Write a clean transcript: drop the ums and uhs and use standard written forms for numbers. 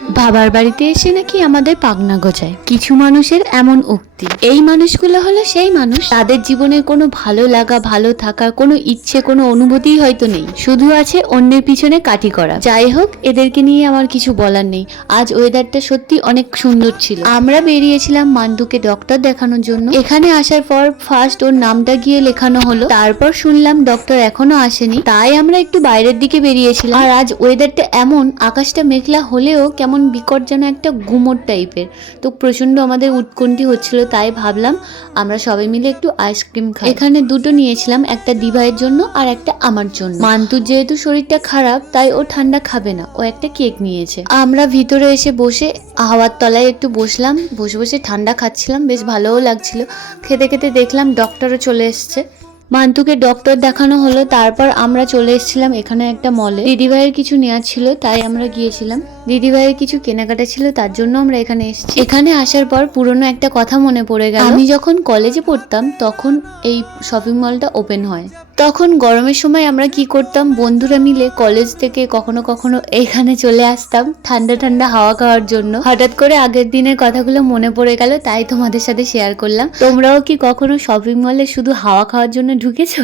বাবার বাড়িতে এসে নাকি আমাদের পাগনা গজায়। কিছু মানুষের এমন উক্তি। এই মানুষগুলো হলো সেই মানুষ, তাদের জীবনের কোনো ভালো লাগা, ভালো থাকার কোনো ইচ্ছে, কোনো অনুভূতিই হয়তো নেই, শুধু আছে অন্যের পিছনে কাঠি করা। যাই হোক, এদেরকে নিয়ে আমার কিছু বলার নেই। আজ ওয়েদারটা সত্যি অনেক সুন্দর ছিল। আমরা বেরিয়েছিলাম মান্টুকে ডক্টর দেখানোর জন্য। এখানে আসার পর ফার্স্ট ওর নামটা গিয়ে লেখানো হলো, তারপর শুনলাম ডক্টর এখনো আসেনি, তাই আমরা একটু বাইরের দিকে বেরিয়েছিলাম। আর আজ ওয়েদারটা এমন, আকাশটা মেঘলা হলেও কেমন বিকট যেন একটা গুমোট টাইপের। তো প্রচন্ড আমাদের উৎকণ্ঠা হচ্ছিল, তাই ভাবলাম আমরা সবাই মিলে একটু আইসক্রিম খাই। এখানে দুটো নিয়েছিলাম, একটা দিভাইয়ের জন্য আর একটা আমার জন্য। মান্তুর যেহেতু শরীরটা খারাপ, তাই ও ঠান্ডা খাবে না, ও একটা কেক নিয়েছে। আমরা ভিতরে এসে বসে হাওয়ার তলায় একটু বসলাম, বসে বসে ঠান্ডা খাচ্ছিলাম, বেশ ভালোও লাগছিল। খেতে খেতে দেখলাম ডক্টরও চলে এসছে। মান্তুকে ডক্টর দেখানো হলো, তারপর আমরা চলে এসেছিলাম এখানে একটা মলে। দিদিভাইয়ের কিছু নেওয়ার ছিল, তাই আমরা গিয়েছিলাম। দিদিভাইয়ের কিছু কেনাকাটা ছিল, তার জন্য আমরা এখানে এসেছি। এখানে আসার পর পুরনো একটা কথা মনে পড়ে গেল। আমি যখন কলেজে পড়তাম তখন এই শপিং মলটা ওপেন হয়। তখন গরমের সময় আমরা কি করতাম, বন্ধুরা মিলে কলেজ থেকে কখনো কখনো এখানে চলে আসতাম ঠান্ডা ঠান্ডা হাওয়া খাওয়ার জন্য। হঠাৎ করে আগের দিনের কথাগুলো মনে পড়ে গেল, তাই তোমাদের সাথে শেয়ার করলাম। তোমরাও কি কখনো শপিং মলে শুধু হাওয়া খাওয়ার জন্য ঢুকেছো?